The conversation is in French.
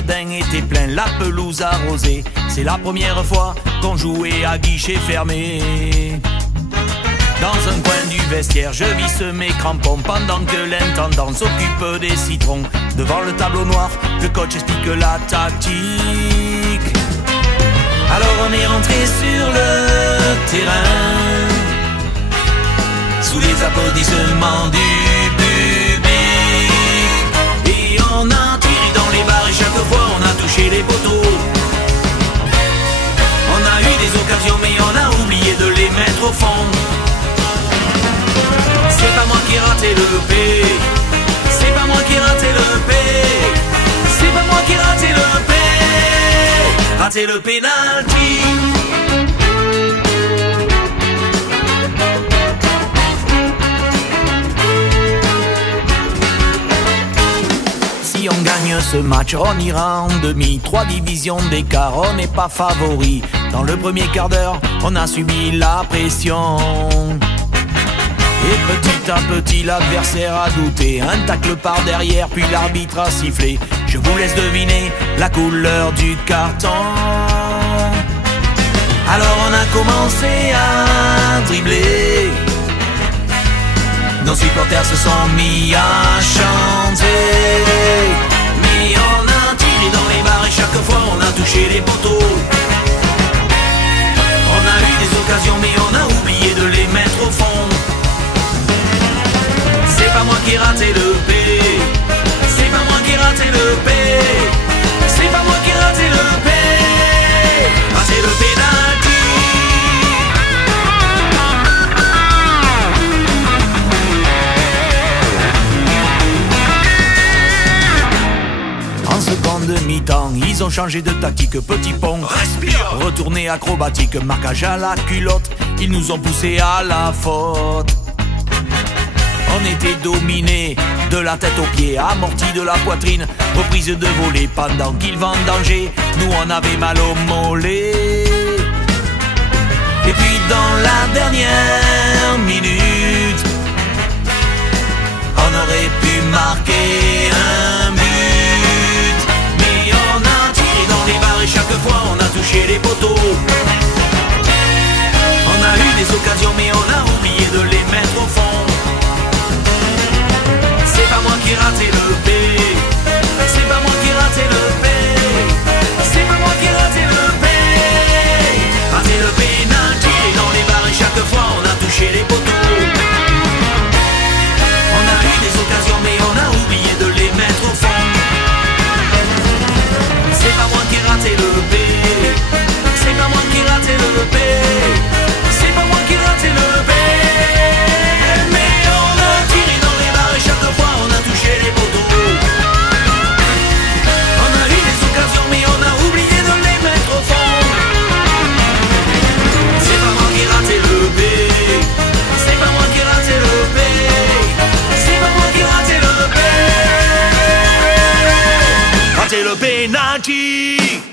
gradin était plein, la pelouse arrosée. C'est la première fois qu'on jouait à guichet fermé. Dans un coin du vestiaire, je visse mes crampons pendant que l'intendant s'occupe des citrons. Devant le tableau noir, le coach explique la tactique. Alors on est rentré sur le terrain, sous les applaudissements du public. Et on a tiré dans les barres et chaque fois on a touché les poteaux. On a eu des occasions mais on a oublié de les mettre au fond. C'est pas moi qui ai raté le P, c'est pas moi qui ai raté le P, c'est pas moi qui ai raté le P, raté le pénalty. Si on gagne ce match, on ira en demi. 3 divisions d'écart, on n'est pas favori. Dans le premier quart d'heure, on a subi la pression. Et petit à petit l'adversaire a douté. Un tacle par derrière puis l'arbitre a sifflé. Je vous laisse deviner la couleur du carton. Alors on a commencé à dribbler. Nos supporters se sont mis à chanter. Mais on a tiré dans les barres et chaque fois on a touché les poteaux. On a eu des occasions mais on a oublié de les mettre au fond. C'est pas moi qui ai raté le P, c'est pas moi qui ai raté le P, c'est pas moi qui ai raté le P, raté le pénalty. En seconde mi-temps, ils ont changé de tactique, petit pont, respire, retourné acrobatique, marquage à la culotte, ils nous ont poussé à la faute. On était dominé de la tête aux pieds, amorti de la poitrine, reprise de volée pendant qu'ils vendangeaient. Nous on avait mal au mollet. Et puis dans la dernière minute, on aurait pu marquer un but. Mais on a tiré dans les barres et chaque fois on a touché les poteaux. On a eu des occasions mais on a oublié de les mettre au fond. C'est pas moi qui ai raté le P, c'est pas moi qui ai raté le P, c'est pas moi qui ai raté le P, raté le pénalty dans les barres et chaque fois on a touché les poteaux. On a eu des occasions mais on a oublié de les mettre au fond. C'est pas moi qui ai raté le P, c'est pas moi qui ai raté le P, c'est pas moi qui ai raté le P. C'est le pénalty.